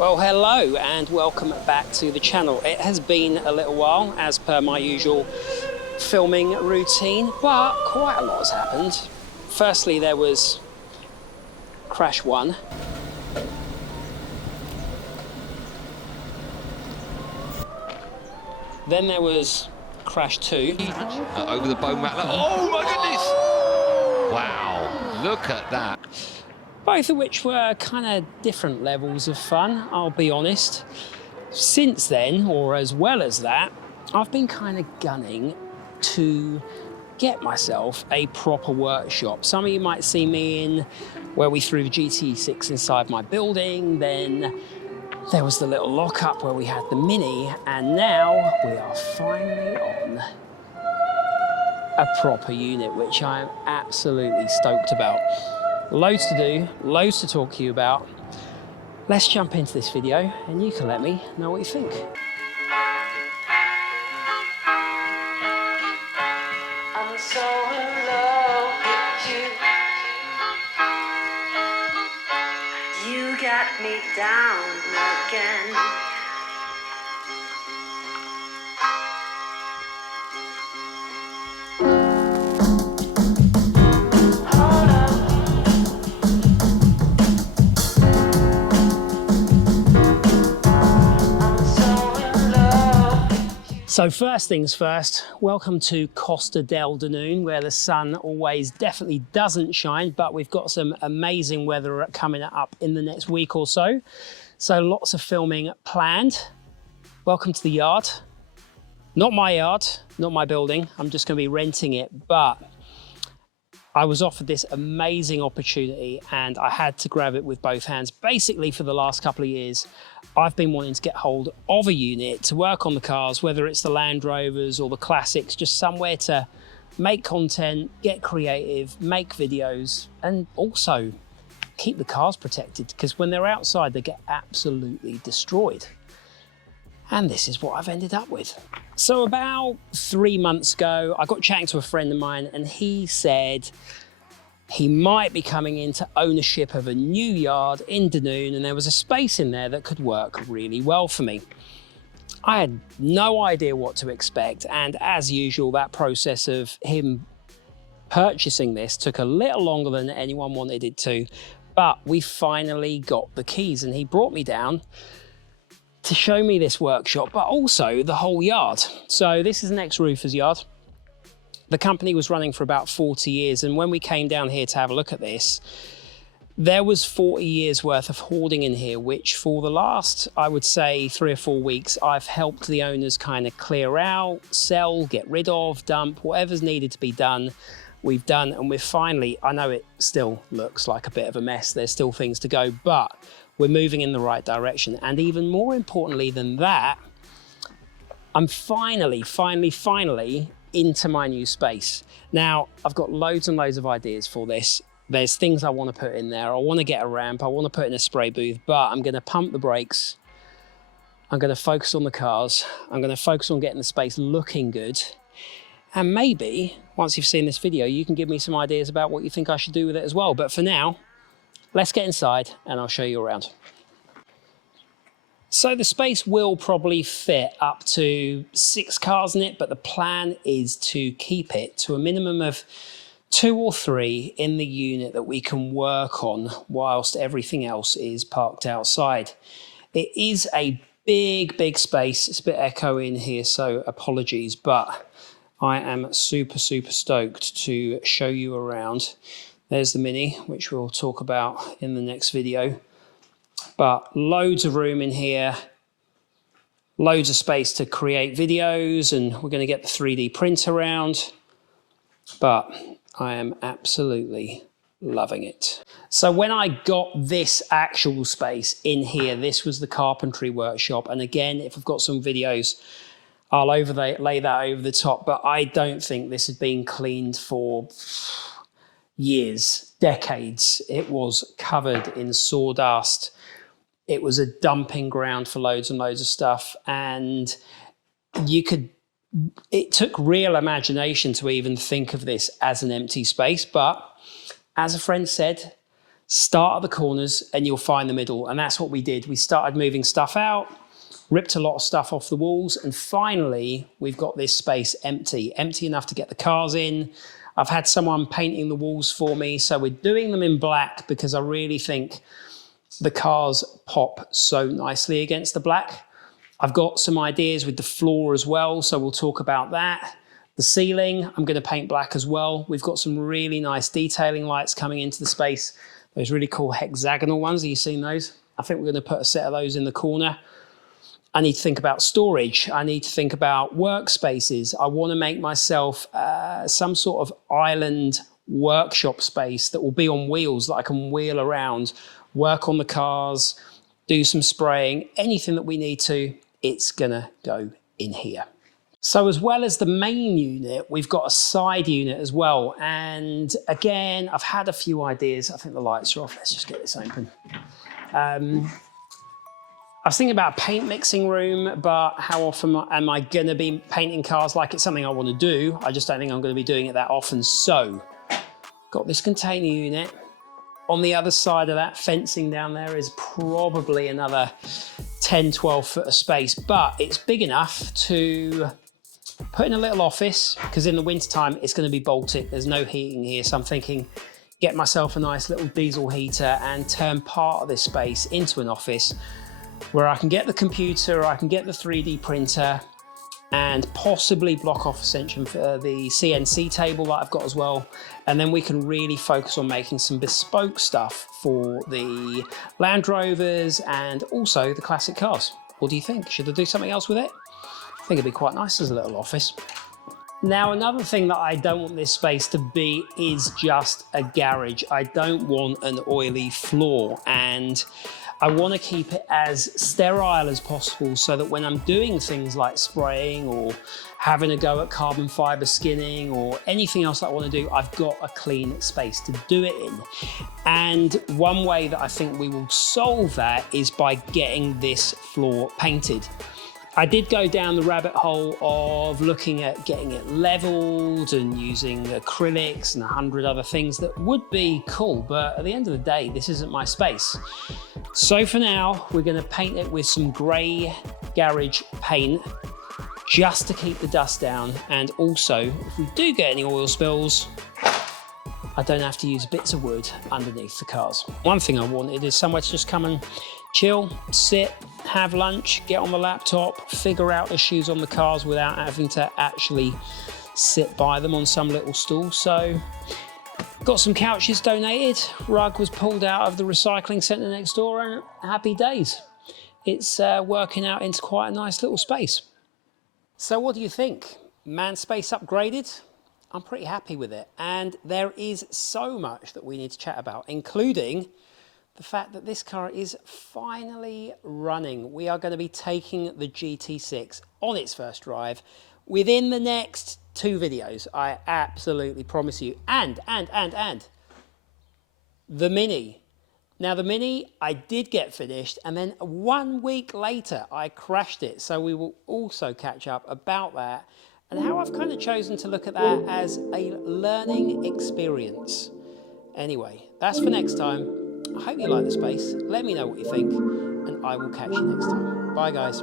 Well, hello and welcome back to the channel. It has been a little while as per my usual filming routine, but quite a lot has happened. Firstly, there was Crash 1. Then there was Crash 2. Over the bone rattler. Oh my goodness! Wow, look at that. Both of which were kind of different levels of fun, I'll be honest. Since then, or as well as that, I've been kind of gunning to get myself a proper workshop. Some of you might see me in where we threw the GT6 inside my building, then there was the little lockup where we had the Mini, and now we are finally on a proper unit, which I'm absolutely stoked about. Loads to do, loads to talk to you about. Let's jump into this video and you can let me know what you think. I'm so in love with you. You got me down again. So first things first, welcome to Costa del Danoon, where the sun always definitely doesn't shine, but we've got some amazing weather coming up in the next week or so. So lots of filming planned. Welcome to the yard. Not my yard, not my building. I'm just gonna be renting it, but I was offered this amazing opportunity and I had to grab it with both hands. Basically, for the last couple of years, I've been wanting to get hold of a unit to work on the cars, whether it's the Land Rovers or the classics, just somewhere to make content, get creative, make videos, and also keep the cars protected, because when they're outside, they get absolutely destroyed. And this is what I've ended up with. So about 3 months ago, I got chatting to a friend of mine and he said he might be coming into ownership of a new yard in Danoon, and there was a space in there that could work really well for me. I had no idea what to expect, and as usual, that process of him purchasing this took a little longer than anyone wanted it to, but we finally got the keys and he brought me down to show me this workshop, but also the whole yard. So this is an ex-roofer's yard. The company was running for about 40 years, and when we came down here to have a look at this, there was 40 years worth of hoarding in here, which for the last, I would say, 3 or 4 weeks, I've helped the owners kind of clear out, sell, get rid of, dump, whatever's needed to be done, we've done, and we're finally, I know it still looks like a bit of a mess, there's still things to go, but we're moving in the right direction. And even more importantly than that, I'm finally into my new space. Now, I've got loads and loads of ideas for this. There's things I want to put in there. I want to get a ramp. I want to put in a spray booth, but I'm going to pump the brakes. I'm going to focus on the cars. I'm going to focus on getting the space looking good. And maybe, once you've seen this video, you can give me some ideas about what you think I should do with it as well. But for now, let's get inside and I'll show you around. So the space will probably fit up to 6 cars in it, but the plan is to keep it to a minimum of 2 or 3 in the unit that we can work on whilst everything else is parked outside. It is a big space. It's a bit echoey in here, so apologies, but I am super stoked to show you around. There's the Mini, which we'll talk about in the next video. But loads of room in here, loads of space to create videos, and we're going to get the 3D print around. But I am absolutely loving it. So when I got this actual space in here, this was the carpentry workshop. And again, if I've got some videos, I'll lay that over the top. But I don't think this had been cleaned for years, decades. It was covered in sawdust. It was a dumping ground for loads and loads of stuff. And it took real imagination to even think of this as an empty space. But as a friend said, Start at the corners and you'll find the middle. And that's what we did. We started moving stuff out, ripped a lot of stuff off the walls, and finally we've got this space empty enough to get the cars in. I've had someone painting the walls for me, so we're doing them in black because I really think the cars pop so nicely against the black. I've got some ideas with the floor as well, so we'll talk about that. The ceiling, I'm going to paint black as well. We've got some really nice detailing lights coming into the space. Those really cool hexagonal ones, have you seen those? I think we're going to put a set of those in the corner. I need to think about storage. I need to think about workspaces. I want to make myself some sort of island workshop space that will be on wheels that I can wheel around, work on the cars, do some spraying, anything that we need to, it's gonna go in here. So as well as the main unit, we've got a side unit as well. And again, I've had a few ideas. I think the lights are off. Let's just get this open. I was thinking about a paint mixing room, but how often am I going to be painting cars? Like, it's something I want to do. I just don't think I'm going to be doing it that often. So, got this container unit. On the other side of that fencing down there is probably another 10, 12 foot of space, but it's big enough to put in a little office, because in the wintertime it's going to be Baltic. There's no heating here, so I'm thinking get myself a nice little diesel heater and turn part of this space into an office where I can get the computer, I can get the 3D printer, and possibly block off a section for the CNC table that I've got as well. And then we can really focus on making some bespoke stuff for the Land Rovers and also the classic cars. What do you think? Should I do something else with it? I think it'd be quite nice as a little office. Now, another thing that I don't want this space to be is just a garage. I don't want an oily floor, and I want to keep it as sterile as possible so that when I'm doing things like spraying or having a go at carbon fiber skinning or anything else that I want to do, I've got a clean space to do it in. And one way that I think we will solve that is by getting this floor painted. I did go down the rabbit hole of looking at getting it leveled and using acrylics and 100 other things that would be cool, but at the end of the day, this isn't my space. So for now, we're going to paint it with some grey garage paint just to keep the dust down, and also if we do get any oil spills, I don't have to use bits of wood underneath the cars. One thing I wanted is somewhere to just come and chill, sit, have lunch, get on the laptop, figure out issues on the cars without having to actually sit by them on some little stool. So got some couches donated, rug was pulled out of the recycling centre next door, and happy days. It's working out into quite a nice little space. So what do you think? Man space upgraded? I'm pretty happy with it. And there is so much that we need to chat about, including the fact that this car is finally running. We are going to be taking the GT6 on its first drive within the next 2 videos. I absolutely promise you. And the Mini. Now the Mini, I did get finished, and then 1 week later I crashed it. So we will also catch up about that and how I've kind of chosen to look at that as a learning experience. Anyway, that's for next time. I hope you like the space. Let me know what you think, and I will catch you next time. Bye, guys.